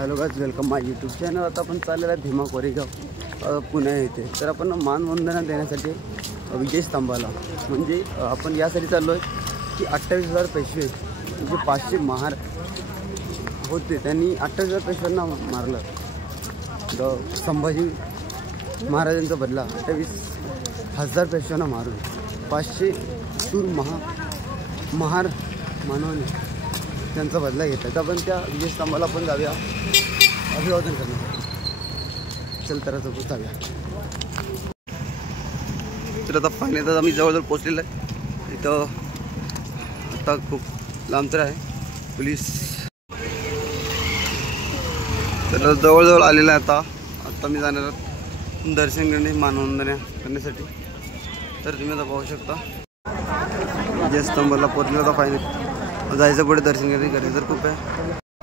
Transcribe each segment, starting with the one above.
Hello guys, welcome माय YouTube channel. आता आपण चाललेला आहे भीमा कोरेगाव पुणे येथे। तर आपण मानवंदना देण्यासाठी विजय स्तंभाला म्हणजे आपण यासाठी चाललो आहे की 28,000 पेशवे म्हणजे 500 महार होते, त्यांनी 28,000 पेशव्यांना मारलं। तर संभाजी महाराजांचा बदला 28,000 पेशव्यांना मारून 500 शूर महार मानवाने त्यांचा बदला घेतला। तर आपण त्या विजय स्तंभाला पण जाऊया अभिवादन करण्यासाठी। चल तर आता जाऊया। तर आता फायनली आम्ही जवळजवळ पोहोचलेलो आहे। इथं आता खूप लांब तर आहे पोलीस, तर जवळजवळ आलेला आहे। आता मी जाणार दर्शन करणे मानवंदना करण्यासाठी। तर तुम्ही आता पाहू शकता विजय स्तंभाला पोहोचलेला होता। फायनली जायचं पुढे दर्शन करणे, गर्दी तर खूप आहे।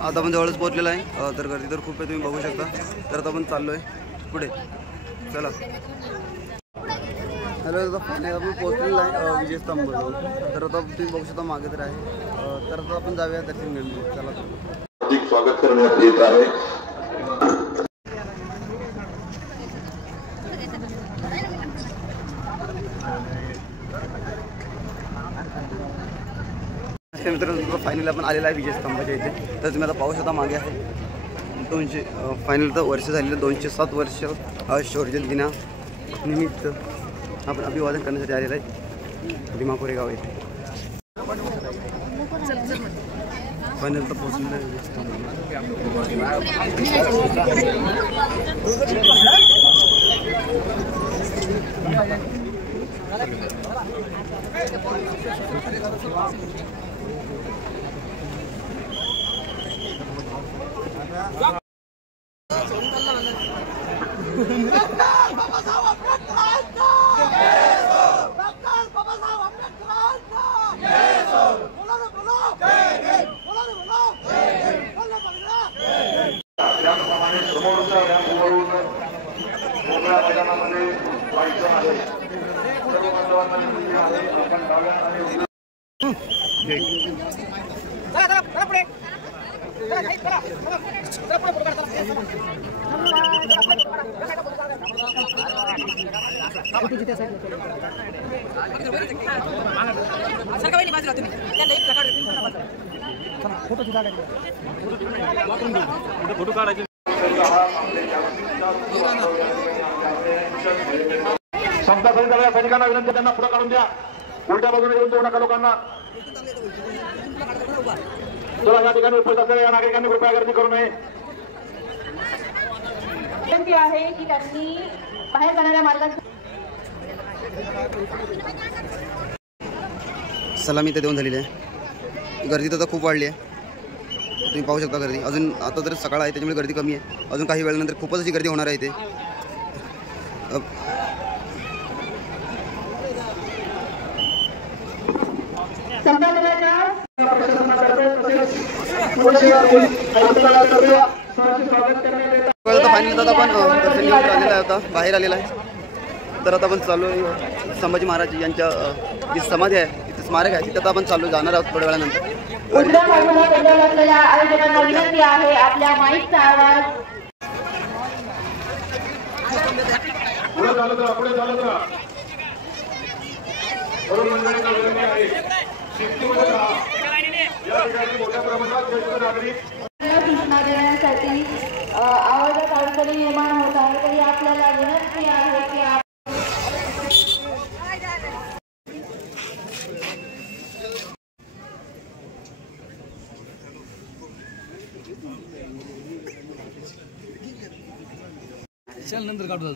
आता आपण जवळच पोहोचलेला आहे, तर गर्दी तर खूप आहे, तुम्ही बघू शकता। तर आता आपण चाललो आहे पुढे, चला। हॅलो, आता फायनली आपण पोहोचलेला आहे विजय स्तंभाला। तर आता तुम्ही बघू शकता मागे तर आहे। तर आता आपण जाऊया दर्शन करणे, चला। अधिक स्वागत करण्यात येत आहे। मित्रांनो, फायनली आपण आलेला आहे विजय स्तंभाच्या इथे। तर तुम्ही आता पाहू शकता मागे आहे 200 फायनल तर वर्ष झालेले 207 वर्ष शौर्य दिना निमित्त आपण अभिवादन करण्यासाठी आलेलं आहे भीमा कोरेगाव येथे। फायनल तर पोहोचलेलं आहे विजय फोटो काढायचे। समता सैनिकांना विनंती, त्यांना पुढे काढून द्या। उलट्या बाजूने येऊन देऊ नका लोकांना। चला, या ठिकाणी उपस्थित असलेल्या नागरिकांनी कृपया गर्दी करू नये। विनंती आहे की त्यांनी बाहेर जाणाऱ्या मार्गात सलामी इथे देऊन झालेली आहे। गर्दी तर खूप वाढली आहे, तुम्ही पाहू शकता गर्दी। अजून आता तर सकाळ आहे त्याच्यामुळे गर्दी कमी आहे, अजून काही वेळानंतर खूपच अशी गर्दी होणार आहे इथे। फायनली आता आपण दर्शन घेऊन आलेला होता, बाहेर आलेला आहे। तर आता आपण चालू आहे संभाजी महाराज यांच्या जी समाधी आहे, तिथे स्मारक आहे, तिथे आता आपण चालू जाणार आहोत थोड्या वेळानंतर। आयोजकांना विनंती आहे आपल्या माईकचा आवाज पुढे चालत राहा, पुढे चालत राहा। तरुण मंडळींना विनंती आहे, शिस्तीमध्ये राहा। या ठिकाणी मोठ्या प्रमाणात ज्येष्ठ नागरिक सूचना देण्यासाठी आवाजात अडचणी निर्माण होत आहे, तरी आपल्याला विनंती आहे की नंतर काढू।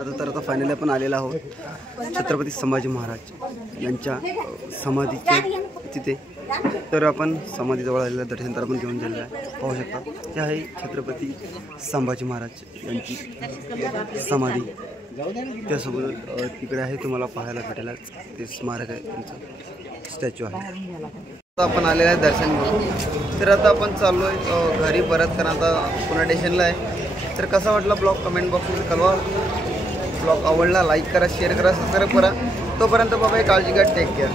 आता फायनली आपण आलेला आहोत छत्रपती संभाजी महाराज यांच्या समाधीचे तिथे। तर आपण समाधीजवळ आलेलं दर्शन तर आपण घेऊन झालेलं आहे, पाहू शकता। ते आहे छत्रपती संभाजी महाराज यांची समाधी। त्यासोबत तिकडे आहे, तुम्हाला पाहायला भेटेल ते स्मारक आहे, त्यांचं स्टॅच्यू आहे। आता आपण आलेलं आहे दर्शन घेऊन। तर आता आपण चाललो आहे घरी परत, कारण आता पुणे स्टेशनला आहे। तर कसा वाटला ब्लॉग कमेंट बॉक्समध्ये कळवा। ब्लॉग आवडला लाईक करा, शेअर करा, सबस्क्राईब करा। तोपर्यंत बाबा काळजी घ्या, टेक केअर।